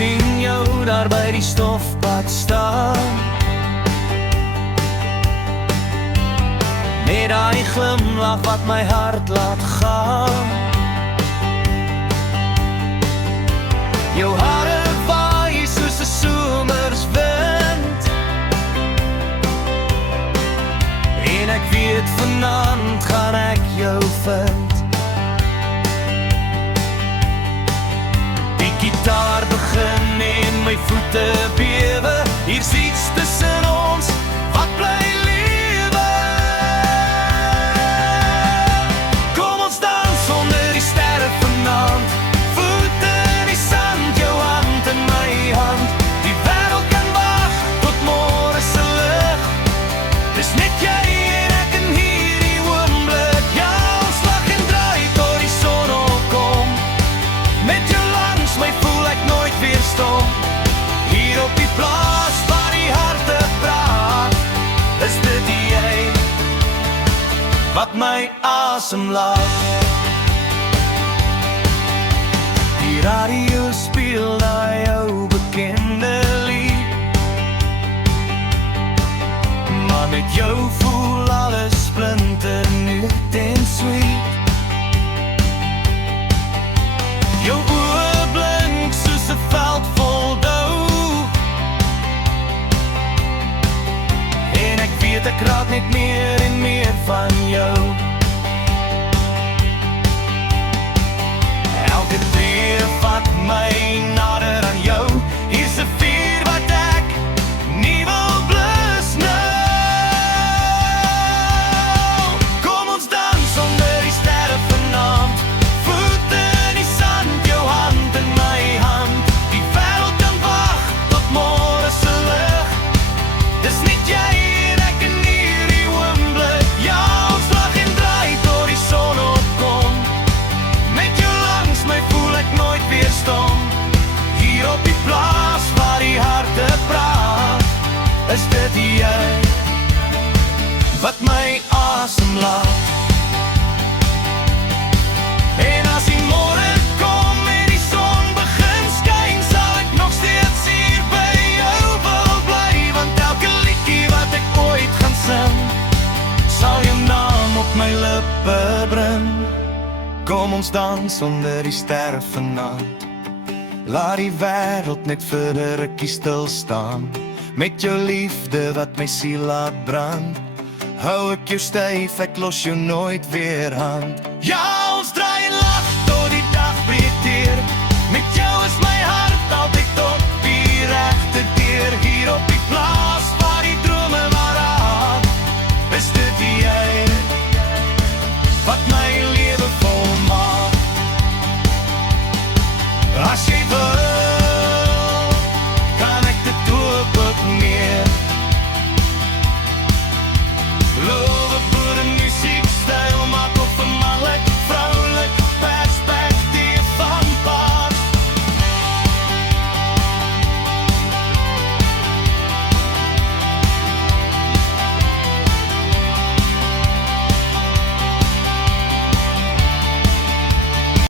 sien jou daar by die stofpad staan, met daai glimlach wat my hart laat gaan. Jou hare waai soos 'n somerswind, en ek weet vanaand gaan ek jou vind. Die gitaar begin en my voete bewe, hier's iets tussen ons wat bly lewe. Kom ons dans onder die sterre vanaand, voete in die sand, jou hand in my hand. Die wêreld kan wag tot môre se lig, dis net jy en ek in hierdie oomblik. Ja, ons lag en draai tot die son opkom, met jou langs my voel ek nooit weer stom. Hier op die plaas waar die harte praat, is dit jy wat my asem laat. Die radio speel daai jou bekende lied, maar met jou voel alles splinternuut en sweet. Jou oë blink soos 'n veld vol dou, en ek weet ek raak net meer en meer van jou. Elke tree vat my nader aan jou, hier's 'n vuur wat ek nie wil blus nou. Kom ons dans onder die sterre vanaand, voete in die sand, jou hand in my hand. Die wêreld kan wag tot môre se lig, dis net jy en ek in hierdie oomblik. Ja, ons lag en draai tot die son opkom, met jou langs my voel ek nooit weer stom. Hier op die plaas waar die harte praat, is dit jy wat my asem laat. En as die môre kom en die son begin skyn, sal ek nog steeds hier by jou wil bly, want elke liedjie wat ek ooit gaan sing, sal jou naam op my lippe bring. Kom ons dans onder die sterre vanaand, laat die wêreld net vir 'n rukkie stil staan, met jou liefde wat my siel laat brand. Hou ek jou styf, ek los jou nooit weer hand. Ja!